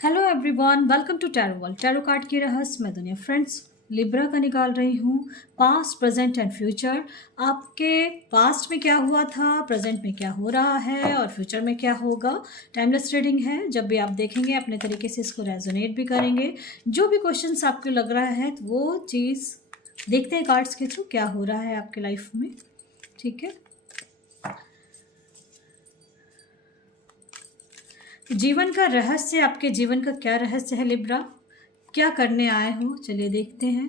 Hello everyone, welcome to tarot world. Tarot card की रहस्यमय दुनिया। फ्रेंड्स, लिब्रा का निकाल रही हूँ। Past, present and future. आपके पास्ट में क्या हुआ था, प्रेजेंट में क्या हो रहा है और फ्यूचर में क्या होगा। टाइमलेस रीडिंग है। जब भी आप देखेंगे अपने तरीके से इसको रेजोनेट भी करेंगे। जो भी क्वेश्चंस आपको लग रहा है वो चीज़ देखते हैं कार्ड्स के थ्रू क्या हो रहा है आपके लाइफ में। ठीक है, जीवन का रहस्य, आपके जीवन का क्या रहस्य है लिब्रा, क्या करने आए हो, चलिए देखते हैं।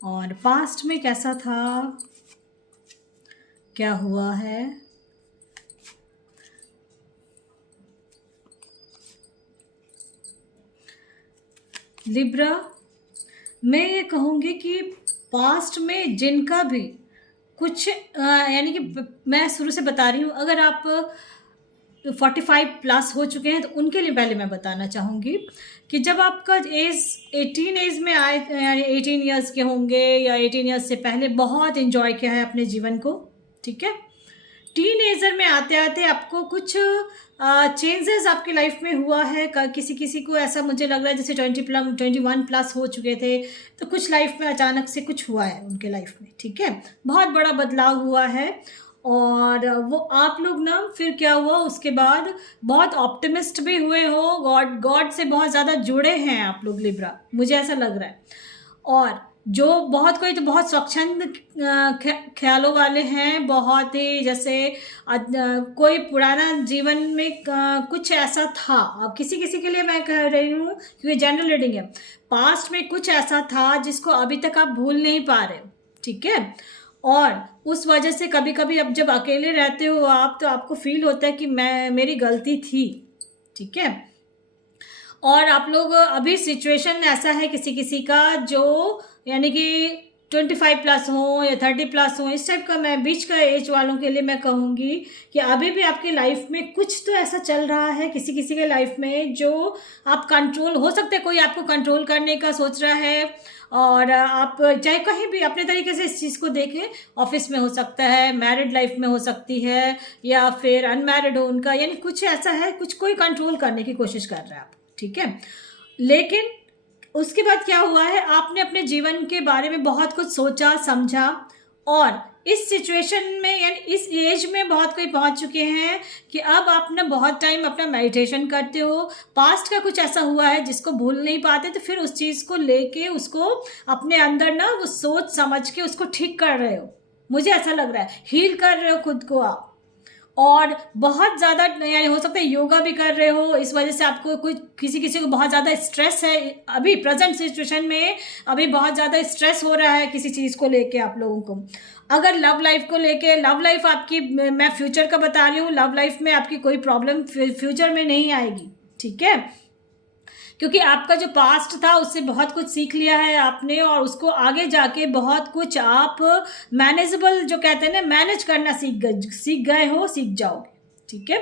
और पास्ट में कैसा था, क्या हुआ है। लिब्रा, मैं ये कहूँगी कि पास्ट में जिनका भी कुछ यानी कि मैं शुरू से बता रही हूँ, अगर आप 45 प्लस हो चुके हैं तो उनके लिए पहले मैं बताना चाहूँगी कि जब आपका एज 18 एज में आए, यानी 18 ईयर्स के होंगे या 18 ईयर्स से पहले बहुत इन्जॉय किया है अपने जीवन को। ठीक है, टीन एजर में आते आते आपको कुछ चेंजेस आपकी लाइफ में हुआ है। किसी किसी को ऐसा मुझे लग रहा है जैसे 21 प्लस हो चुके थे तो कुछ लाइफ में अचानक से कुछ हुआ है उनके लाइफ में। ठीक है, बहुत बड़ा बदलाव हुआ है। और वो आप लोग ना, फिर क्या हुआ उसके बाद, बहुत ऑप्टिमिस्ट भी हुए हो, गॉड से बहुत ज़्यादा जुड़े हैं आप लोग लिब्रा, मुझे ऐसा लग रहा है। और जो बहुत कोई तो बहुत स्वच्छंद ख्यालों वाले हैं, बहुत ही जैसे कोई पुराना जीवन में कुछ ऐसा था। अब किसी किसी के लिए मैं कह रही हूँ क्योंकि जनरल रीडिंग है, पास्ट में कुछ ऐसा था जिसको अभी तक आप भूल नहीं पा रहे हो। ठीक है, और उस वजह से कभी कभी अब जब अकेले रहते हो आप तो आपको फील होता है कि मेरी गलती थी। ठीक है, और आप लोग अभी सिचुएशन ऐसा है किसी किसी का जो यानी कि 25 प्लस हो या 30 प्लस हो, इस टाइप का, मैं बीच का एज वालों के लिए मैं कहूँगी कि अभी भी आपकी लाइफ में कुछ तो ऐसा चल रहा है किसी किसी के लाइफ में जो आप कंट्रोल, हो सकता है कोई आपको कंट्रोल करने का सोच रहा है। और आप चाहे कहीं भी अपने तरीके से इस चीज़ को देखें, ऑफिस में हो सकता है, मैरिड लाइफ में हो सकती है, या फिर अनमैरिड हो उनका, यानी कुछ ऐसा है, कुछ कोई कंट्रोल करने की कोशिश कर रहा है आप। ठीक है, लेकिन उसके बाद क्या हुआ है, आपने अपने जीवन के बारे में बहुत कुछ सोचा समझा और इस सिचुएशन में यानी इस एज में बहुत कोई पहुंच चुके हैं कि अब आप ना बहुत टाइम अपना मेडिटेशन करते हो। पास्ट का कुछ ऐसा हुआ है जिसको भूल नहीं पाते, तो फिर उस चीज़ को लेके उसको अपने अंदर ना वो सोच समझ के उसको ठीक कर रहे हो। मुझे ऐसा लग रहा है हील कर रहे हो खुद को आप। और बहुत ज़्यादा यानी हो सकता है योगा भी कर रहे हो, इस वजह से आपको कोई किसी किसी को बहुत ज़्यादा स्ट्रेस है अभी प्रेजेंट सिचुएशन में, अभी बहुत ज़्यादा स्ट्रेस हो रहा है किसी चीज़ को लेके आप लोगों को। अगर लव लाइफ को लेके, लव लाइफ आपकी, मैं फ्यूचर का बता रही हूँ, लव लाइफ में आपकी कोई प्रॉब्लम फ्यूचर में नहीं आएगी। ठीक है, क्योंकि आपका जो पास्ट था उससे बहुत कुछ सीख लिया है आपने और उसको आगे जाके बहुत कुछ आप मैनेजेबल, जो कहते हैं ना, मैनेज करना सीख गए हो, सीख जाओगे। ठीक है,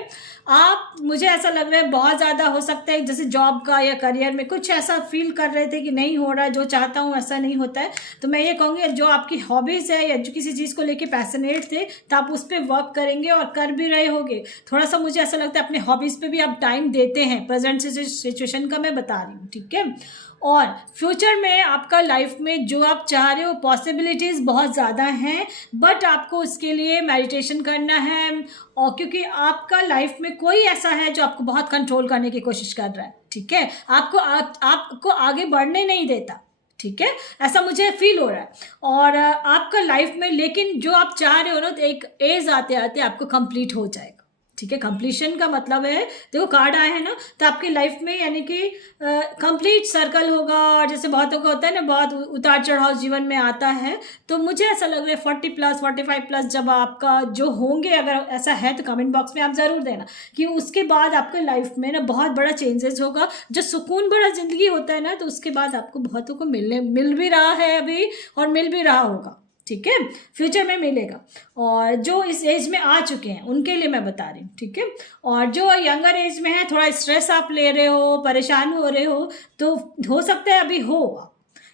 आप, मुझे ऐसा लग रहा है बहुत ज़्यादा हो सकता है जैसे जॉब का या करियर में कुछ ऐसा फील कर रहे थे कि नहीं हो रहा है, जो चाहता हूँ ऐसा नहीं होता है। तो मैं ये कहूँगी जो आपकी हॉबीज़ है या जो किसी चीज़ को लेके पैशनेट थे तो आप उस पर वर्क करेंगे और कर भी रहे होगे। थोड़ा सा मुझे ऐसा लगता है अपने हॉबीज़ पे भी आप टाइम देते हैं, प्रेजेंट सिचुएशन का मैं बता रही हूँ। ठीक है, और फ्यूचर में आपका लाइफ में जो आप चाह रहे हो पॉसिबिलिटीज़ बहुत ज़्यादा हैं, बट आपको उसके लिए मेडिटेशन करना है। और क्योंकि आपका लाइफ में कोई ऐसा है जो आपको बहुत कंट्रोल करने की कोशिश कर रहा है। ठीक है, आपको आगे बढ़ने नहीं देता। ठीक है, ऐसा मुझे फील हो रहा है। और आपका लाइफ में, लेकिन जो आप चाह रहे हो ना, तो एक एज आते आते आपको कंप्लीट हो जाएगा। ठीक है, कंप्लीशन का मतलब है, देखो कार्ड आए हैं ना, तो आपकी लाइफ में यानी कि कंप्लीट सर्कल होगा। और जैसे बहुतों का होता है ना, बहुत उतार चढ़ाव जीवन में आता है, तो मुझे ऐसा लग रहा है 40 प्लस 45 प्लस जब आपका जो होंगे, अगर ऐसा है तो कमेंट बॉक्स में आप ज़रूर देना कि उसके बाद आपके लाइफ में ना बहुत बड़ा चेंजेस होगा। जो सुकून भरा ज़िंदगी होता है ना, तो उसके बाद आपको बहुतों को मिल भी रहा है अभी और मिल भी रहा होगा। ठीक है, फ्यूचर में मिलेगा। और जो इस एज में आ चुके हैं उनके लिए मैं बता रही हूँ। ठीक है, और जो यंगर एज में है, थोड़ा स्ट्रेस आप ले रहे हो, परेशान हो रहे हो, तो हो सकता है अभी हो,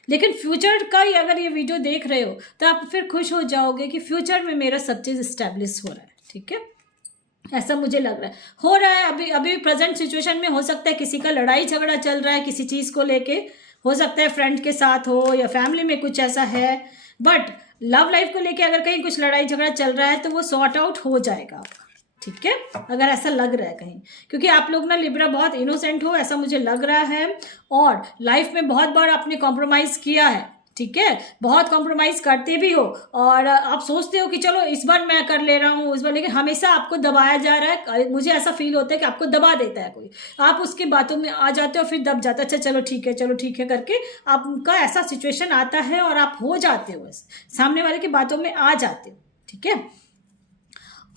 लेकिन फ्यूचर का ही अगर ये वीडियो देख रहे हो तो आप फिर खुश हो जाओगे कि फ्यूचर में मेरा सब चीज़ इस्टेब्लिश हो रहा है। ठीक है, ऐसा मुझे लग रहा है। हो रहा है अभी अभी प्रेजेंट सिचुएशन में, हो सकता है किसी का लड़ाई झगड़ा चल रहा है किसी चीज़ को लेके, हो सकता है फ्रेंड के साथ हो या फैमिली में कुछ ऐसा है। बट लव लाइफ को लेके अगर कहीं कुछ लड़ाई झगड़ा चल रहा है तो वो सॉर्ट आउट हो जाएगा आपका, ठीक है, अगर ऐसा लग रहा है कहीं। क्योंकि आप लोग ना लिब्रा बहुत इनोसेंट हो, ऐसा मुझे लग रहा है। और लाइफ में बहुत बार आपने कॉम्प्रोमाइज़ किया है, ठीक है, बहुत कॉम्प्रोमाइज़ करते भी हो, और आप सोचते हो कि चलो इस बार मैं कर ले रहा हूँ इस बार, लेकिन हमेशा आपको दबाया जा रहा है। मुझे ऐसा फील होता है कि आपको दबा देता है कोई, आप उसकी बातों में आ जाते हो, फिर दब जाता है, अच्छा चलो ठीक है करके आपका ऐसा सिचुएशन आता है और आप हो जाते हो, सामने वाले की बातों में आ जाते हो, ठीक है।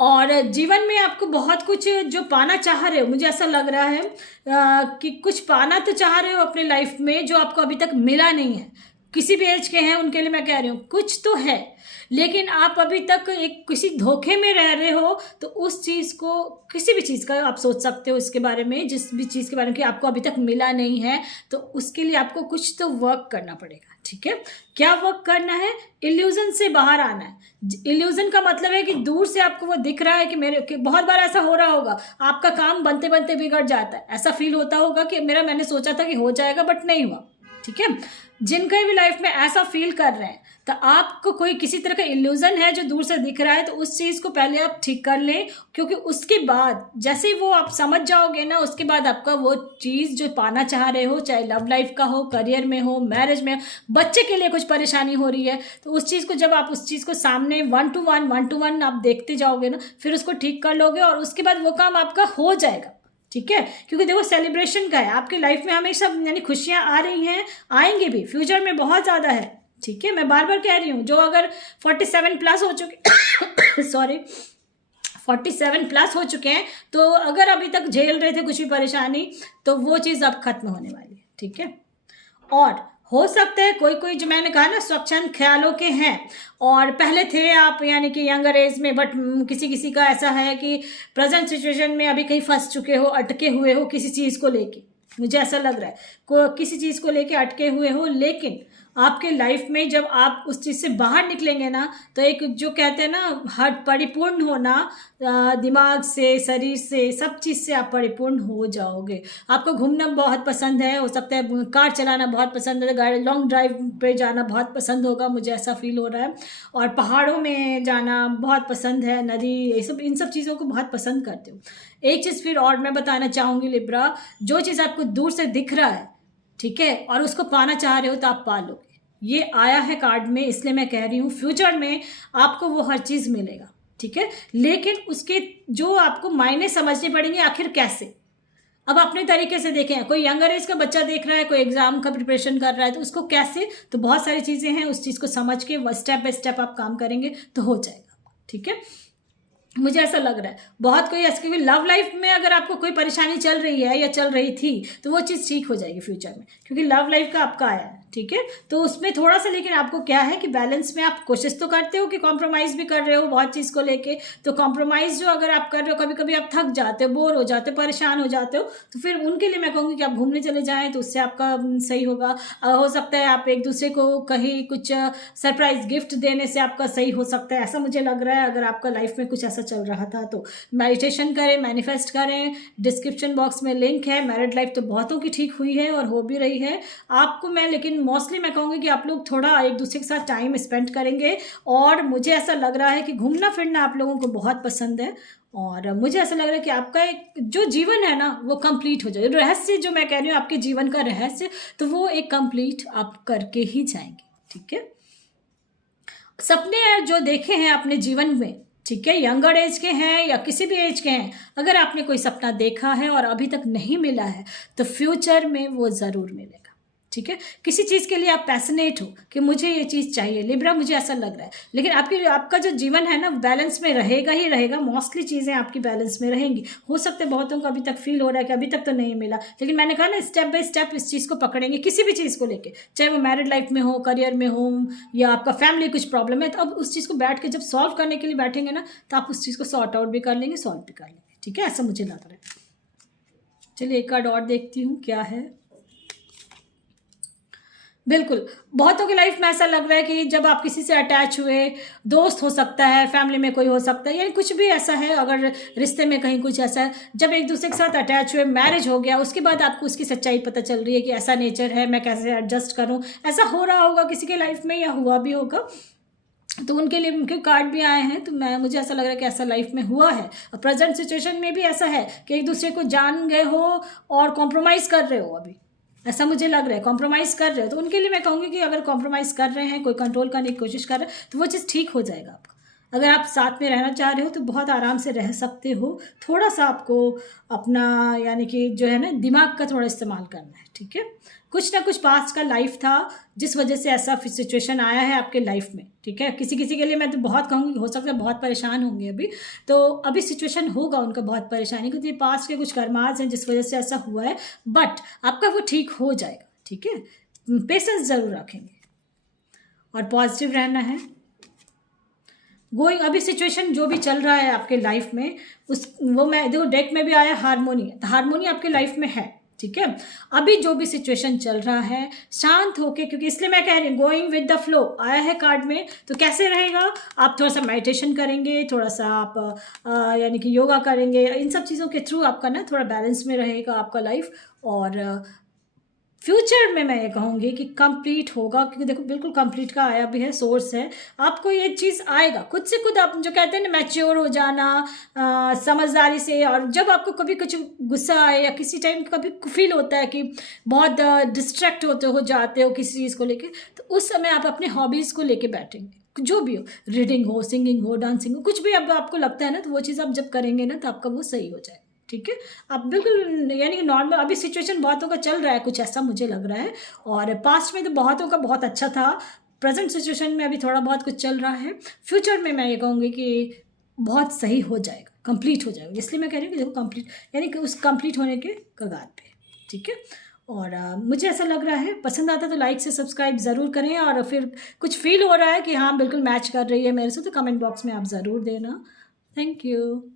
और जीवन में आपको बहुत कुछ जो पाना चाह रहे हो, मुझे ऐसा लग रहा है कि कुछ पाना तो चाह रहे हो अपने लाइफ में जो आपको अभी तक मिला नहीं है। किसी भी एज के हैं उनके लिए मैं कह रही हूँ, कुछ तो है, लेकिन आप अभी तक एक किसी धोखे में रह रहे हो। तो उस चीज़ को, किसी भी चीज़ का आप सोच सकते हो इसके बारे में, जिस भी चीज़ के बारे में कि आपको अभी तक मिला नहीं है, तो उसके लिए आपको कुछ तो वर्क करना पड़ेगा, ठीक है। क्या वर्क करना है? इल्यूजन से बाहर आना है। इल्यूजन का मतलब है कि दूर से आपको वो दिख रहा है कि बहुत बार ऐसा हो रहा होगा, आपका काम बनते बनते बिगड़ जाता है, ऐसा फील होता होगा कि मैंने सोचा था कि हो जाएगा बट नहीं हुआ, ठीक है। जिनके भी लाइफ में ऐसा फील कर रहे हैं, तो आपको कोई किसी तरह का इल्यूजन है जो दूर से दिख रहा है, तो उस चीज़ को पहले आप ठीक कर लें। क्योंकि उसके बाद जैसे ही वो आप समझ जाओगे ना, उसके बाद आपका वो चीज़ जो पाना चाह रहे हो, चाहे लव लाइफ का हो, करियर में हो, मैरिज में, बच्चे के लिए कुछ परेशानी हो रही है, तो उस चीज़ को जब आप उस चीज़ को सामने 1 to 1 आप देखते जाओगे ना, फिर उसको ठीक कर लोगे और उसके बाद वो काम आपका हो जाएगा, ठीक है। क्योंकि देखो सेलिब्रेशन का है आपकी लाइफ में, हमेशा यानी खुशियाँ आ रही हैं, आएंगे भी फ्यूचर में बहुत ज़्यादा है, ठीक है। मैं बार बार कह रही हूँ, जो अगर 47+ हो चुके सॉरी 47+ हो चुके हैं, तो अगर अभी तक झेल रहे थे कुछ भी परेशानी, तो वो चीज़ अब खत्म होने वाली है, ठीक है। और हो सकता है कोई कोई, जो मैंने कहा ना, स्वच्छंद ख्यालों के हैं और पहले थे आप यानी कि यंगर एज में, बट किसी किसी का ऐसा है कि प्रेजेंट सिचुएशन में अभी कहीं फंस चुके हो, अटके हुए हो किसी चीज़ को लेके, मुझे ऐसा लग रहा है किसी चीज़ को लेके अटके हुए हो। लेकिन आपके लाइफ में जब आप उस चीज़ से बाहर निकलेंगे ना, तो एक जो कहते हैं ना, हर परिपूर्ण होना, दिमाग से, शरीर से, सब चीज़ से आप परिपूर्ण हो जाओगे। आपको घूमना बहुत पसंद है, हो सकता है कार चलाना बहुत पसंद है, गाड़ी लॉन्ग ड्राइव पे जाना बहुत पसंद होगा, मुझे ऐसा फील हो रहा है। और पहाड़ों में जाना बहुत पसंद है, नदी, ये सब, इन सब चीज़ों को बहुत पसंद करते हो। एक चीज़ फिर और मैं बताना चाहूँगी लिब्रा, जो चीज़ आपको दूर से दिख रहा है, ठीक है, और उसको पाना चाह रहे हो, तो आप पा लोगे। ये आया है कार्ड में, इसलिए मैं कह रही हूँ फ्यूचर में आपको वो हर चीज़ मिलेगा, ठीक है। लेकिन उसके जो आपको मायने समझने पड़ेंगे, आखिर कैसे। अब अपने तरीके से देखें, कोई यंगर एज का बच्चा देख रहा है, कोई एग्जाम का प्रिपरेशन कर रहा है, तो उसको कैसे, तो बहुत सारी चीज़ें हैं, उस चीज़ को समझ के स्टेप बाय स्टेप आप काम करेंगे तो हो जाएगा, ठीक है। मुझे ऐसा लग रहा है बहुत कोई ऐसे, क्योंकि लव लाइफ में अगर आपको कोई परेशानी चल रही है या चल रही थी, तो वो चीज़ ठीक हो जाएगी फ्यूचर में, क्योंकि लव लाइफ का आपका आया है, ठीक है। तो उसमें थोड़ा सा, लेकिन आपको क्या है कि बैलेंस में आप कोशिश तो करते हो कि कॉम्प्रोमाइज़ भी कर रहे हो बहुत चीज़ को लेके, तो कॉम्प्रोमाइज़ जो अगर आप कर रहे हो, कभी कभी आप थक जाते हो, बोर हो जाते हो, परेशान हो जाते हो, तो फिर उनके लिए मैं कहूँगी कि आप घूमने चले जाएँ, तो उससे आपका सही होगा। हो सकता है आप एक दूसरे को कहीं कुछ सरप्राइज गिफ्ट देने से आपका सही हो सकता है, ऐसा मुझे लग रहा है। अगर आपका लाइफ में कुछ ऐसा चल रहा था तो मेडिटेशन करें, मैनिफेस्ट करें, डिस्क्रिप्शन बॉक्स में लिंक है। मैरिड लाइफ तो बहुतों की ठीक हुई है और हो भी रही है आपको मैं, लेकिन मोस्टली मैं कहूँगी कि आप लोग थोड़ा एक दूसरे के साथ टाइम स्पेंड करेंगे। और मुझे ऐसा लग रहा है कि घूमना फिरना आप लोगों को बहुत पसंद है, और मुझे ऐसा लग रहा है कि आपका एक जो जीवन है ना, वो कंप्लीट हो जाए। रहस्य जो मैं कह रही हूँ, आपके जीवन का रहस्य, तो वो एक कंप्लीट आप करके ही जाएंगे, ठीक है। सपने जो देखे हैं अपने जीवन में, ठीक है, यंगर एज के हैं या किसी भी एज के हैं, अगर आपने कोई सपना देखा है और अभी तक नहीं मिला है, तो फ्यूचर में वो ज़रूर मिलेगा, ठीक है। किसी चीज़ के लिए आप पैशनेट हो कि मुझे ये चीज़ चाहिए लिब्रा, मुझे ऐसा लग रहा है, लेकिन आपका जो जीवन है ना, बैलेंस में रहेगा ही रहेगा। मोस्टली चीज़ें आपकी बैलेंस में रहेंगी। हो सकता है बहुतों को अभी तक फील हो रहा है कि अभी तक तो नहीं मिला, लेकिन मैंने कहा ना, स्टेप बाय स्टेप इस चीज़ को पकड़ेंगे, किसी भी चीज़ को लेके, चाहे वो मैरिड लाइफ में हो, करियर में हो, या आपका फैमिली कुछ प्रॉब्लम है, तो अब उस चीज़ को बैठ के जब सॉल्व करने के लिए बैठेंगे ना, तो आप उस चीज़ को सॉर्ट आउट भी कर लेंगे, सॉल्व भी कर लेंगे, ठीक है, ऐसा मुझे लग रहा है। चलिए एक कार्ड और देखती हूँ क्या है। बिल्कुल, बहुतों की लाइफ में ऐसा लग रहा है कि जब आप किसी से अटैच हुए, दोस्त हो सकता है, फैमिली में कोई हो सकता है, यानी कुछ भी ऐसा है, अगर रिश्ते में कहीं कुछ ऐसा है, जब एक-दूसरे के साथ अटैच हुए, मैरिज हो गया, उसके बाद आपको उसकी सच्चाई पता चल रही है कि ऐसा नेचर है, मैं कैसे एडजस्ट करूँ। ऐसा हो रहा होगा किसी के लाइफ में या हुआ भी होगा, तो उनके लिए उनके कार्ड भी आए हैं, तो मुझे ऐसा लग रहा है कि ऐसा लाइफ में हुआ है। और प्रेजेंट सिचुएशन में भी ऐसा है कि एक दूसरे को जान गए हो और कॉम्प्रोमाइज़ कर रहे हो अभी, ऐसा मुझे लग रहा है, कॉम्प्रोमाइज़ कर रहे हो। तो उनके लिए मैं कहूँगी कि अगर कॉम्प्रोमाइज़ कर रहे हैं, कोई कंट्रोल करने की कोशिश कर रहे हैं, तो वो चीज़ ठीक हो जाएगा आपका। अगर आप साथ में रहना चाह रहे हो तो बहुत आराम से रह सकते हो। थोड़ा-सा आपको अपना, यानी कि जो है ना, दिमाग का थोड़ा इस्तेमाल करना है, ठीक है? कुछ ना कुछ पास्ट का लाइफ था जिस वजह से ऐसा सिचुएशन आया है आपके लाइफ में, ठीक है? किसी-किसी के लिए मैं तो बहुत कहूँगी कि हो सकता है बहुत परेशान होंगे अभी, तो अभी सिचुएशन होगा उनका बहुत परेशानी, क्योंकि पास्ट के कुछ कर्मास हैं जिस वजह से ऐसा हुआ है, बट आपका वो ठीक हो जाएगा, ठीक है? पेशेंस ज़रूर रखेंगे और पॉजिटिव रहना है। गोइंग, अभी सिचुएशन जो भी चल रहा है आपके लाइफ में, उस वो मैं देखो डेक में भी आया हार्मोनी, तो हार्मोनी आपके लाइफ में है, ठीक है? अभी जो भी सिचुएशन चल रहा है, शांत होके, क्योंकि इसलिए मैं कह रही हूँ गोइंग विद द फ्लो आया है कार्ड में, तो कैसे रहेगा? आप थोड़ा-सा मेडिटेशन करेंगे, थोड़ा-सा आप यानी कि योगा करेंगे, इन सब चीज़ों के थ्रू आपका ना थोड़ा बैलेंस में रहेगा आपका लाइफ। और फ्यूचर में मैं ये कहूँगी कि कंप्लीट होगा, क्योंकि देखो बिल्कुल कंप्लीट का आया भी है, सोर्स है, आपको ये चीज़ आएगा खुद से खुद। आप जो कहते हैं ना मैच्योर हो जाना, समझदारी से, और जब आपको कभी कुछ गुस्सा आए या किसी टाइम कभी फील होता है कि बहुत डिस्ट्रैक्ट होते हो जाते हो किसी चीज़ को लेके, तो उस समय आप अपने हॉबीज़ को लेके बैठेंगे, जो भी हो, रीडिंग हो, सिंगिंग हो, डांसिंग हो, कुछ भी अब आपको लगता है ना, तो वो चीज़ आप जब करेंगे ना तो आपका वो सही हो जाएगा, ठीक है? आप बिल्कुल, यानी कि नॉर्मल, अभी सिचुएशन बहुतों का चल रहा है कुछ ऐसा मुझे लग रहा है, और पास्ट में तो बहुतों का बहुत अच्छा था, प्रेजेंट सिचुएशन में अभी थोड़ा बहुत कुछ चल रहा है। फ्यूचर में मैं ये कहूँगी कि बहुत सही हो जाएगा, कंप्लीट हो जाएगा, इसलिए मैं कह रही हूँ कि देखो कंप्लीट, यानी कि उस कंप्लीट होने के कगार पे, ठीक है? और मुझे ऐसा लग रहा है, पसंद आता है तो लाइक से सब्सक्राइब ज़रूर करें, और फिर कुछ फील हो रहा है कि हाँ बिल्कुल मैच कर रही है मेरे से, तो कमेंट बॉक्स में आप ज़रूर देना। Thank you.